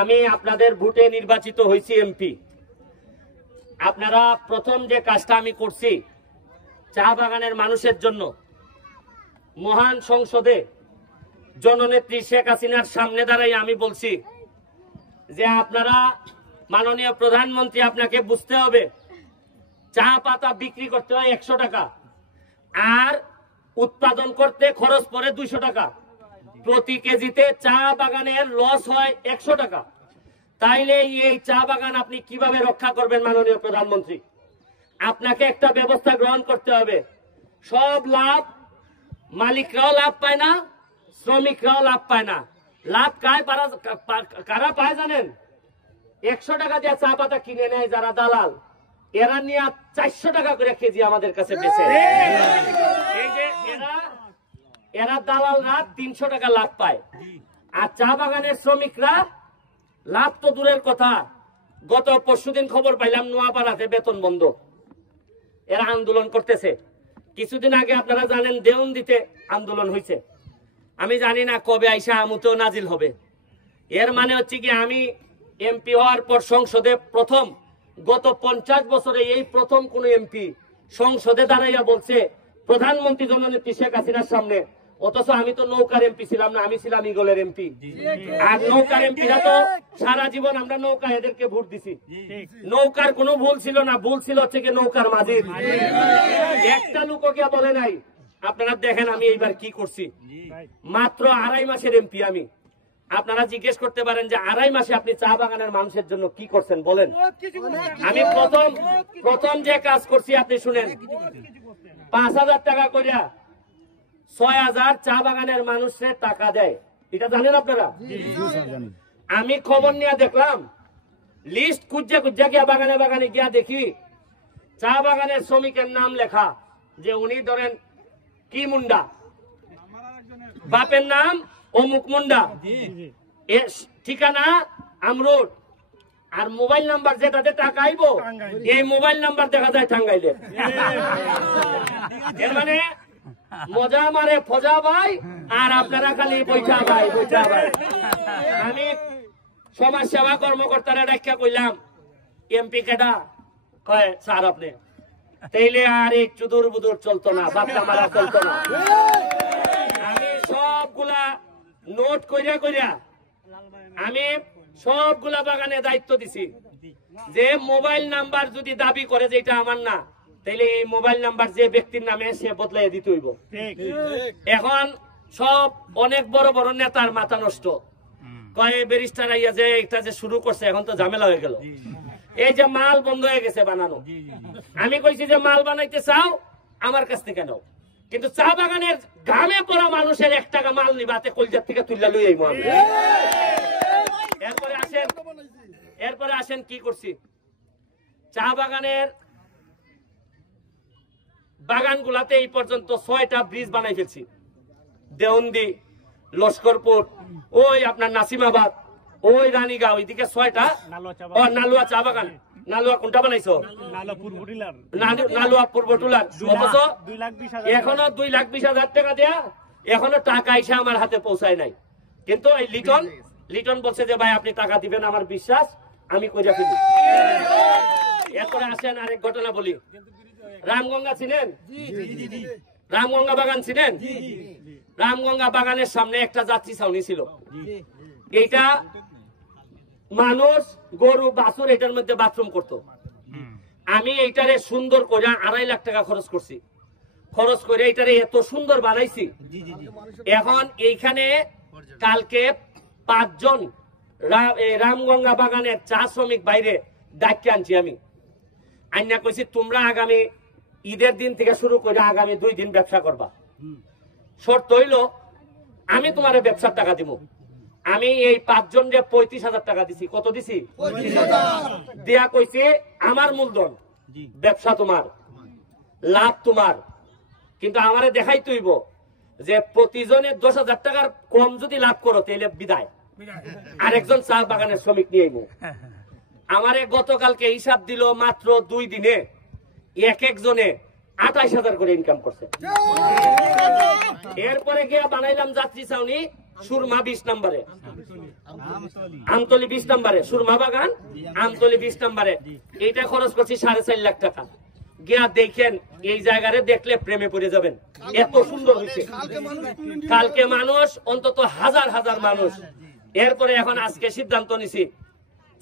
আমি আপনাদের ভোটে নির্বাচিত হয়েছি এমপি। আপনারা প্রথম যে কাজটা আমি করছি চা বাগানের মানুষের জন্য মহান সংসদে জননেত্রী শেখ হাসিনার সামনে দাঁড়াই আমি বলছি যে আপনারা মাননীয় প্রধানমন্ত্রী আপনাকে বুঝতে হবে চা পাতা বিক্রি করতে হয় 100 টাকা আর উৎপাদন করতে খরচ পড়ে 200 টাকা। প্রতি কেজিতে চা বাগানের লস হয় 100 টাকা। তাইলে এই চা বাগান আপনি কিভাবে রক্ষা করবেন মাননীয় প্রধানমন্ত্রী? আপনাকে একটা ব্যবস্থা গ্রহণ করতে হবে। সব লাভ মালিকরাও লাভ পায় না, শ্রমিকরাও লাভ পায় না। লাভ কারা পায় জানেন? 100 টাকা দিয়ে চা পাতা কিনে নেয় যারা দালাল, এরা নিয়ে 400 টাকা করে কেজি আমাদের কাছে বেচে। এই যে এরা দালালরা 300 টাকা লাভ পায়, আর চা বাগানের শ্রমিকরা লাভ তো দূরের কথা, গত পরশুদিন খবর পাইলাম নোয়াপাড়াতে বেতন বন্ধ, এরা আন্দোলন করতেছে। কিছুদিন আগে আপনারা জানেন দেওয়ানদিতে আন্দোলন হয়েছে। আমি জানি না কবে আইসা আমুতেও নাজিল হবে। এর মানে হচ্ছে কি আমি এমপি হওয়ার পর সংসদে প্রথম, গত 50 বছরে এই প্রথম কোন এমপি সংসদে দাঁড়াইয়া বলছে প্রধানমন্ত্রী জননেত্রী শেখ হাসিনার সামনে, অথচ আমি তো নৌকার এমপি ছিলাম না, আমি ছিলাম ইগলের এমপি। আর নৌকার এমপিরা তো সারা জীবন আমরা নৌকা এদেরকে ভোট দিছি। নৌকার কোনো ভুল ছিল না, ভুল ছিল হচ্ছে কি নৌকার মাঝির। একটা লোককে বলে নাই। আপনারা দেখেন আমি এইবার কি করছি, মাত্র 2.5 মাসের এমপি আমি। আপনারা জিজ্ঞেস করতে পারেন যে 2.5 মাসে আপনি চা বাগানের মানুষের জন্য কি করছেন বলেন। আমি প্রথম যে কাজ করছি আপনি শুনেন, 5,000 টাকা করিয়া 6,000 চা বাগানের মানুষের টাকা দেয়। এটা জানেন আপনারা? আমি খবর নিয়ে দেখলাম, লিস্ট খুঁজে গিয়া বাগানে বাগানে গিয়া দেখি চা বাগানের শ্রমিকের নাম লেখা যে উনি ধরেন কি মুন্ডা, বাপের নাম অমুক মুন্ডা, ঠিকানা আমরুট, আর মোবাইল নাম্বার যেটাতে টাকা আইবো এই মোবাইল নাম্বার দেখা যায় টাঙ্গাইলে। এর মানে মজা মারে ফজা ভাই, আর আপনারা খালি বৈঠা ভাই বৈঠা ভাই। আমি সমাজ সেবা কর্মকর্তারা দেখা কইলাম এমপি কেডা, কয় স্যার আপনি। তাইলে আর এই চুদুর বুদুর চলতো না, বাচ্চা মারা চলতো না। আমি সবগুলা নোট কইরা আমি সবগুলা বাগানে দায়িত্ব দিছি যে মোবাইল নাম্বার যদি দাবি করে যে এটা আমার না, তাইলে এই মোবাইল নাম্বার যে ব্যক্তির নামে সে বদলাই দিতে হইব। এখন সব অনেক বড় বড় নেতার মাথা নষ্ট, কয় ব্যারিস্টার আইয়া যে এটা যে শুরু করছে এখন তো ঝামেলা হয়ে গেল। এই যে মাল বন্ধ হয়ে গেছে বানানো, আমি কইছি যে মাল বানাইতে চাও আমার কাছ থেকে নাও, কিন্তু চা বাগানের গ্রামে পড়া মানুষের 1 টাকা মাল নিবাতে কলজার থেকে তুললা লই আইবো আমি। এরপরে আসেন কি করছি, চা বাগানের বাগানগুলাতে এই পর্যন্ত 6টা ব্রিজ বানাই ফেলছি। দেওয়ানদি, লস্করপুর, ওই আপনার নাসিমাবাদ, ওই রানীগাঁও, ওইদিকে 6টা। নালুয়া চা বাগান, নালুয়া কোনটা বানাইছো? নালুয়া পূর্বটুলার। অথচ এখনো 2,20,000 টাকা দেয়া এখনো টাকা এসে আমার হাতে পৌঁছায় নাই। কিন্তু এই লিটন বলছে যে ভাই আপনি টাকা দিবেন, আমার বিশ্বাস আমি কইরা ফেলি। এরপরে আসেন আরেক ঘটনা বলি। রামগঙ্গা ছিলেন? রামগঙ্গা বাগান ছিলেন? রামগঙ্গা বাগানের সামনে একটা যাত্রী ছাউনি ছিল। এইটা মানুষ, গরু, বাছুর এটার মধ্যে বাথরুম করতো। আমি এইটারে সুন্দর করে 2.5 লাখ টাকা খরচ করছি। খরচ করে এইটারে এত সুন্দর বানাইছি। এখন এইখানে কালকে 5 জন রামগঙ্গা বাগানের চা শ্রমিক বাইরে ডাকে আনছি আমি। আইনা কইছি তোমরা আগামী ঈদের দিন থেকে শুরু করে আগামী 2 দিন ব্যবসা করবা। শর্ত হইল আমি তোমার ব্যবসার টাকা দিব। আমি এই 5 জনকে 35,000 টাকা দিছি। কত দিছি? 35,000 দিয়া কইছি আমার মূলধন, ব্যবসা তোমার, লাভ তোমার, কিন্তু আমারে দেখাই তুইব যে প্রতিজনে 10,000 টাকার কম যদি লাভ করো তাহলে বিদায়। আরেকজন চা বাগানের শ্রমিক নিয়ে আইবো। আমারে গতকালকে হিসাব দিল মাত্র 2 দিনে এক একজনে 28,000 করে ইনকাম করছে। এরপরে গিয়া বানাইলাম যাত্রী ছাউনি সুরমা 20 নম্বরে। আমতলি 20 নম্বরে সুরমা বাগান, আমতলি 20 নম্বরে। এইটা খরচ করছি 4.5 লাখ টাকা। গিয়া দেখেন, এই জায়গারে দেখলে প্রেমে পড়ে যাবেন, এত সুন্দর হয়েছে। কালকে মানুষ অন্তত হাজার হাজার মানুষ। এরপরে এখন আজকে সিদ্ধান্ত নিছি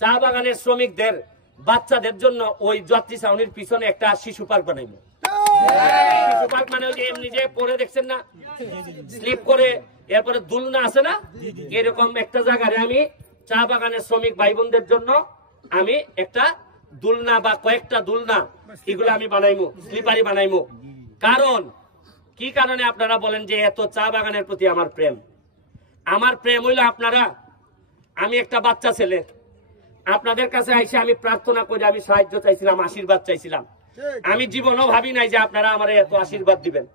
চা বাগানের শ্রমিকদের বাচ্চাদের জন্য ওই যাত্রী ছাউনির পিছনে একটা শিশু পার্ক বানাইবো। শিশু পার্ক মানে ওই যে এমনি যে পরে দেখছেন না, স্লিপ করে এরপরে দুলনা আছে না, এরকম একটা জায়গায় আমি চা বাগানের শ্রমিক ভাই বোনদের জন্য আমি একটা দুলনা বা কয়েকটা দুলনা এগুলো আমি বানাইমু, স্লিপারি বানাইমু। কারণ কি কারণে আপনারা বলেন যে এত চা বাগানের প্রতি আমার প্রেম? আমার প্রেম হইলো আপনারা, আমি একটা বাচ্চা ছেলে, আপনাদের কাছে আইসে আমি প্রার্থনা করে আমি সাহায্য চাইছিলাম, আশীর্বাদ চাইছিলাম। আমি জীবনও ভাবি নাই যে আপনারা আমার এত আশীর্বাদ দিবেন।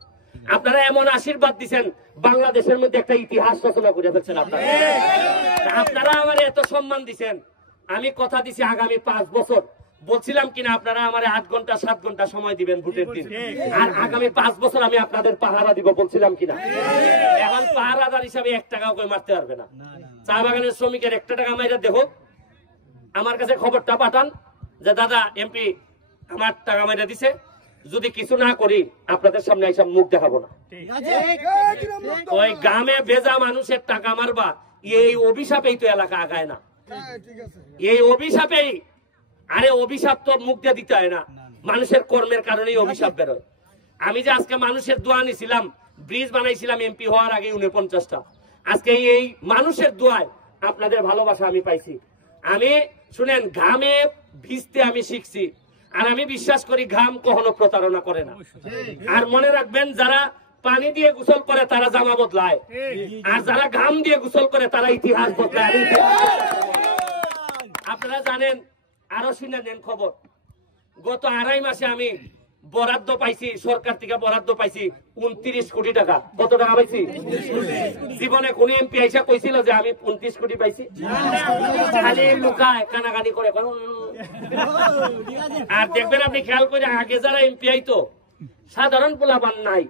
আপনারা এমন আশীর্বাদ দিচ্ছেন, বাংলাদেশের মধ্যে একটা ইতিহাস রচনা করে ফেলছেন আপনারা। আপনারা আমার এত সম্মান দিচ্ছেন, আমি কথা দিছি আগামী 5 বছর বলছিলাম কিনা আপনারা আমার 8 ঘন্টা 7 ঘন্টা সময় দিবেন ভোটের দিন, আর আগামী 5 বছর আমি আপনাদের পাহারা দিব বলছিলাম কিনা। এখন পাহারাদার হিসাবে 1 টাকাও কই মারতে পারবে না। চা বাগানের শ্রমিকের 1 টাকা মাইরা দেখো, আমার কাছে খবরটা পাঠান যে দাদা এমপি আমার টাকা মাইরা দিছে, যদি কিছু না করি আপনাদের সামনে এইসব মুখ দেখাবো না। ওই গ্রামে ভেজা মানুষের টাকা মারবা, এই অভিশাপেই তো এলাকা আগায় না, এই অভিশাপেই। আরে অভিশাপ তো মুখ দিয়ে দিতে হয় না, মানুষের কর্মের কারণেই অভিশাপ বেরোয়। আমি যে আজকে মানুষের দোয়া নিছিলাম, ব্রিজ বানাইছিলাম এমপি হওয়ার আগে 49টা, আজকে এই মানুষের দোয়ায় আপনাদের ভালোবাসা আমি পাইছি। আমি শুনেন, ঘামে ভিজতে আমি শিখছি, আর আমি বিশ্বাস করি ঘাম কখনো প্রতারণা করে না। আর মনে রাখবেন, যারা পানি দিয়ে গোসল করে তারা জামা বদলায়, আর যারা ঘাম দিয়ে গোসল করে তারা ইতিহাস বদলায়। আপনারা জানেন, আরো শুনে নেন খবর, গত 2.5 মাসে আমি বরাদ্দ পাইছি, সরকার থেকে বরাদ্দ পাইছি 29 কোটি টাকা। কত টাকা পাইছি? জীবনে কোন এমপি আইসা কইছিল যে আমি 29 কোটি পাইছি? খালি লুকায় কানাকানি করে। আর দেখবেন আপনি খেয়াল করে, আগে যারা এমপি আইতো সাধারণ পোলাপান নাই,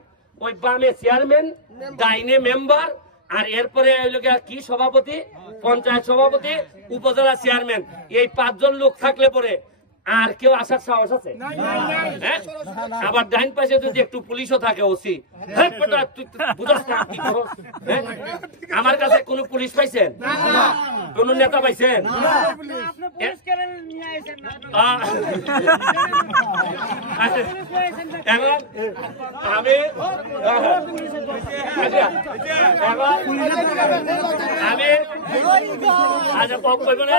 ওই বামে চেয়ারম্যান, ডাইনে মেম্বার, আর এরপরে কি সভাপতি, পঞ্চায়েত সভাপতি, উপজেলা চেয়ারম্যান, এই 5 জন লোক থাকলে পরে আর কেউ আসার সাহস আছে? আবার ডাইন পাশে যদি একটু পুলিশও থাকে, ওসি, আমার কাছে কোন পুলিশ পাইছেন? কোন নেতা পাইছেন? এখন আমি আচ্ছা কম করবো না।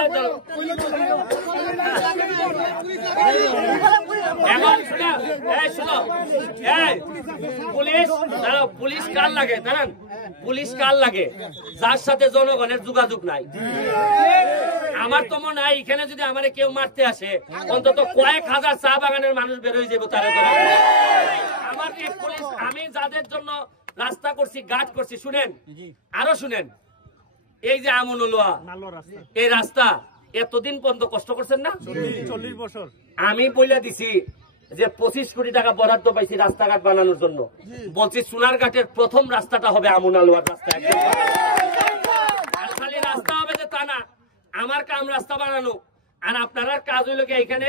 এখন পুলিশ কার লাগে জানেন? পুলিশ কার লাগে? যার সাথে জনগণের যোগাযোগ নাই। আমার তো মনে হয় এখানে যদি আমার কেউ মারতে আসে, অন্তত কয়েক হাজার চা বাগানের মানুষ বের হয়ে যাবো তারা। আমার পুলিশ, আমি যাদের জন্য রাস্তা করছি, গাছ করছি, শুনেন আরো শুনেন, এই যে আমনুলোয়া এই রাস্তা এতদিন পর্যন্ত কষ্ট করছেন না? 40 বছর। আমি বলে দিছি যে 25 কোটি টাকা বরাদ্দ পাইছি রাস্তাঘাট বানানোর জন্য। বলছি সোনারঘাটের প্রথম রাস্তাটা হবে আমনালোয়ার রাস্তা। আর খালি রাস্তা হবে যে তা না, আমার কাম রাস্তা বানানো, আর আপনারা কাজ হইল কি এখানে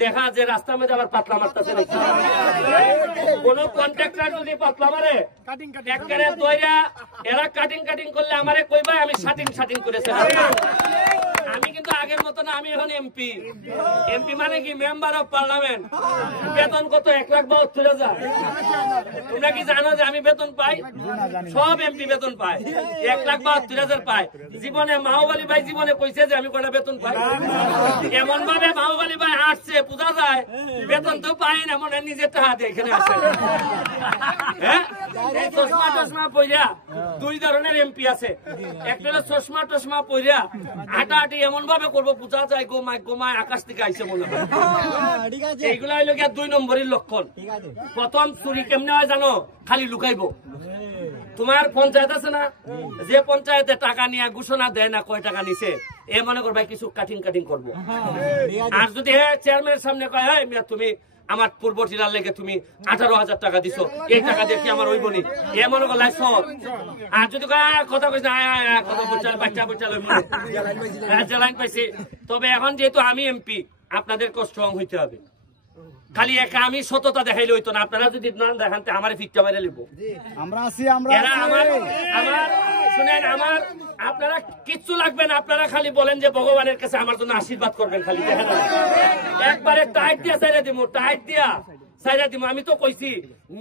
দেখা যে রাস্তার মধ্যে আবার পাতলা মারতেছে নাকি? কোন কন্ট্রাক্টর যদি পাতলা মারে, এরা কাটিং করলে আমারে কইবা আমি শাটিং করেছে। আমি কিন্তু আগের মতো না, আমি এখন এমপি। এমপি মানে কি? Member of parliament. বেতন কত? 1,72,000। তোমরা কি জানো যে আমি বেতন পাই? সব এমপি বেতন পায়, 1,72,000 পায়। জীবনে মাহবালি ভাই জীবনে কইছে যে আমি কটা বেতন পাই? এমন ভাবে মাহবালি ভাই আসছে বোঝা যায় বেতন তো পাই না, মনে নিজের টাকা দিয়ে এখানে আসে। হ্যাঁ, চশমা টশমা পইরা 2 ধরনের এমপি আছে। একটা হলো চশমা টশমা পইরা হাঁটাহাঁটি এমন ভাবে করবো বোঝা যায় গোমায় আকাশ থেকে আইসে মনে হয়। এইগুলা হইল গিয়া 2 নম্বরের লক্ষণ। প্রথম চুরি কেমনে হয় জানো? খালি লুকাইবো। তোমার পঞ্চায়েত আছে না, যে পঞ্চায়েতে টাকা নিয়ে ঘোষণা দেয় না কয় টাকা নিছে, এ মনে করবে কিছু কাটিং করবো। আর যদি চেয়ারম্যানের সামনে কয়, হ্যাঁ তুমি আমার পূর্বটিরার লেগে তুমি 18,000 টাকা দিছো, এই টাকা দিয়ে কি আমার হইব নি, এ মনে করলে সব। আর যদি কথা কইছে কথা বলছে বাচ্চা বলছে জ্বালাইন পাইছি। তবে এখন যেহেতু আমি এমপি, আপনাদেরকে স্ট্রং হইতে হবে। খালি একা আমি সততা দেখাইলে হইতো না, আপনারা যদি না দেখান আমার ফিটটা মেরে লিখবো। শুনেন, আমার আপনারা কিচ্ছু লাগবে না, আপনারা খালি বলেন যে ভগবানের কাছে আমার জন্য আশীর্বাদ করবেন। খালি একবারে টাইট দিয়া চাইরা দিব, টাইট দিয়া চাইরা দিব। আমি তো কইছি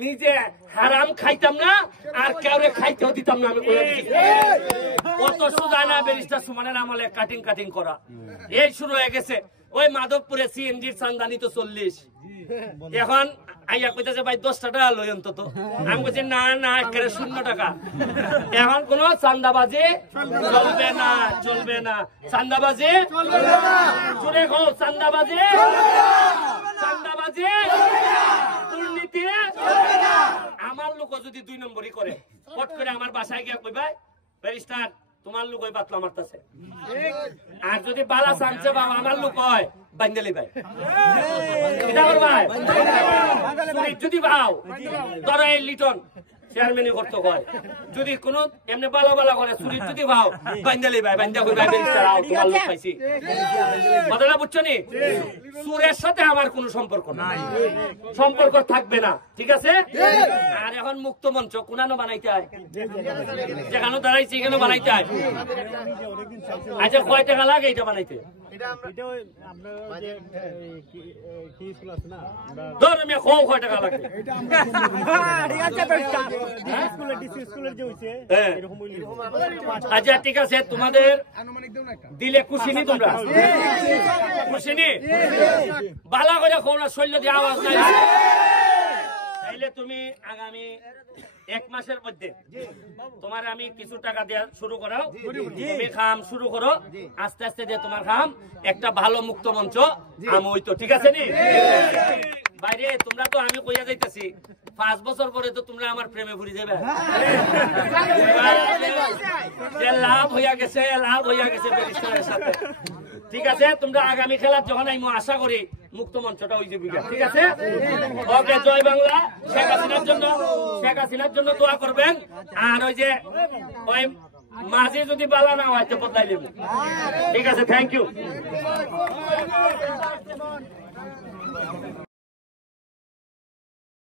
নিজে হারাম খাইতাম না, আর কাউরে খাইতেও দিতাম না। আমি অত সোজা না ব্যারিস্টার সুমনের আমলে কাটিং করা। এই শুরু হয়ে গেছে। ওই মাধবপুরে সিএনজির চান্দানি তো 40, এখন আইয়া কইতাছে ভাই 10 টাকা লই অন্তত। আমি কইছি না একেবারে 0 টাকা। এখন কোন চান্দাবাজি চলবে না, চান্দাবাজি চুরে খাও, চান্দাবাজি দুর্নীতি। আমার লোক যদি 2 নম্বরই করে, পট করে আমার বাসায় গিয়া কইবাই ব্যারিস্টার তোমার লোক ওই বাতলা মারতাছে। আর যদি বালা চান্সে বাবা আমার লোক হয় বাঙ্গালি ভাই, যদি ভাও ধরো এই লিটন চেয়ারম্যানই করতে হয়, যদি কোন এমনি বালা করে চুরি যদি ভাও বাঙ্গালি ভাই বান্ধা কই ভাই ব্যারিস্টার আও তোমার লোক পাইছি। কথাটা বুঝছো নি? চুরের সাথে আমার কোনো সম্পর্ক নাই, সম্পর্ক থাকবে না, ঠিক আছে? আর এখন মুক্ত মঞ্চ কোনানো বানাইতে হয়, যেখানে দাঁড়াইছি এখানে বানাইতে হয়। আচ্ছা কয় টাকা লাগে এটা বানাইতে? ধর আমি কয় টাকা লাগে? আচ্ছা ঠিক আছে, তোমাদের দিলে খুশি নি? তোমরা খুশি নি? বালা করে কোনা শৈল্য দিয়ে আওয়াজ নাই। তাইলে তুমি আগামী 1 মাসের মধ্যে তোমার আমি কিছু টাকা দেওয়া শুরু করাও, তুমি খাম শুরু করো, আস্তে আস্তে দিয়ে তোমার খাম একটা ভালো মুক্ত মঞ্চ আমি হইতো, ঠিক আছে নি? বাইরে তোমরা তো আমি কইয়া যাইতেছি 5 বছর পরে তো তোমরা আমার প্রেমে ঘুরে যাবে। লাভ হইয়া গেছে ব্যারিস্টারের সাথে, ঠিক আছে? তোমরা আগামী খেলার যখন আমি আশা করি মুক্ত মঞ্চটা ওই যাবে, ঠিক আছে? ওকে, জয় বাংলা। শেখ হাসিনার জন্য দোয়া করবেন। আর ওই যে ওই মাঝে যদি বালা না হয় তো বদলাই নেব, ঠিক আছে? Thank you.